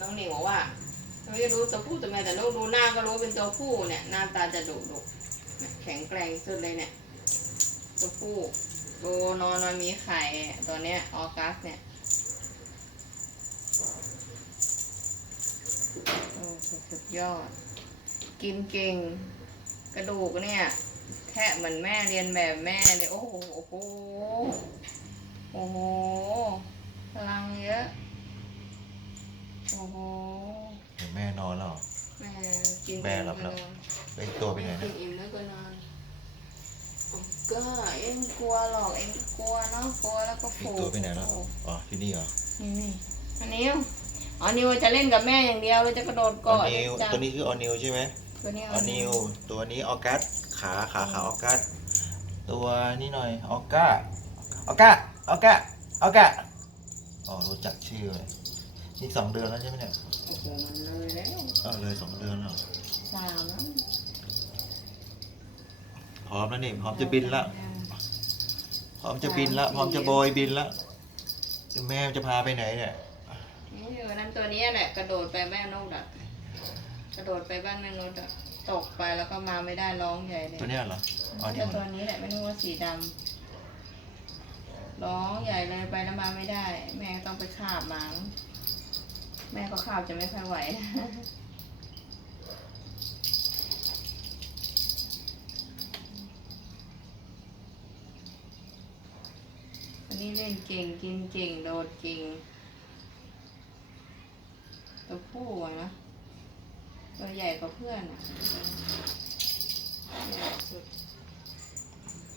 น้องหนิงบอกว่าไม่รู้ตัวผู้ตัวแม่แต่ลูกดูหน้าก็รู้เป็นตัวผู้เนี่ยหน้าตาจะดุดุแข็งแกร่งสุดเลยเนี่ยตัวผู้ดูนอนมันมีไข่ตัวเนี้ยออกัสเนี่ยโอ้สุดยอด กินเก่ง กระดูกเนี่ยแทะเหมือนแม่เรียนแบบแม่เลยโอ้โหโอ้โหโอ้โหพลังเยอะ โอ้โหเดี๋ยวแม่นอนแล้วเหรอ แม่กินแม่หลับแล้ว แล้วอีกตัวไปไหนกินะนอิ่มแล้วก็นอนก็เอ็งกลัวหรอกเอ็งกลัวเนาะกลัวแล้วก็อีกฝูตัวไปไหนแล้วอ๋อที่นี่เหรอนี่นี่อันนี้อ๋อนิวจะเล่นกับแม่อย่างเดียวเราจะกระโดดอก่ออนนิวจับตัวนี้คือออนิวใช่ไหมตัวนี้ออนิวตัวนี้ออกัสขาขาขาออกัสตัวนี้หน่อยออก้าออก้าออก้าออก้าอ๋อรู้จักชื่อเลย นี่สองเดือนแล้วใช่ไหมเนี่ยโอ้โหมันเลยแล้วเออเลยสองเดือนแล้วสามแล้วพร้อมแล้วนี่พร้อมจะบินแล้วพร้อมจะบินแล้วพร้อมจะโบยบินแล้วแม่จะพาไปไหนเนี่ยนี่อยู่นั้นตัวนี้แหละ กระโดดไปแม่นกดักกระโดดไปบ้านแม่นกดักตกไปแล้วก็มาไม่ได้ร้องใหญ่เลยตัวเนี้ยเหรอออนิแต่วตัวนี้แหละไม่รู้ว่าสีดำร้องใหญ่เลยไปแล้วมาไม่ได้ แม่ก็ต้องไปคาบมัง แม่ก็คาบจะไม่ค่อยไหวอันนี้เล่นเก่งกินเก่งโดดเก่งตัวผู้อะนะตัวใหญ่กว่าเพื่อนอะใหญ่สุด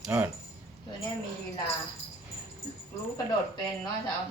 อ่าตัวเนี้ยมีลีลา รู้กระโดดเป็นเนอกจากเอา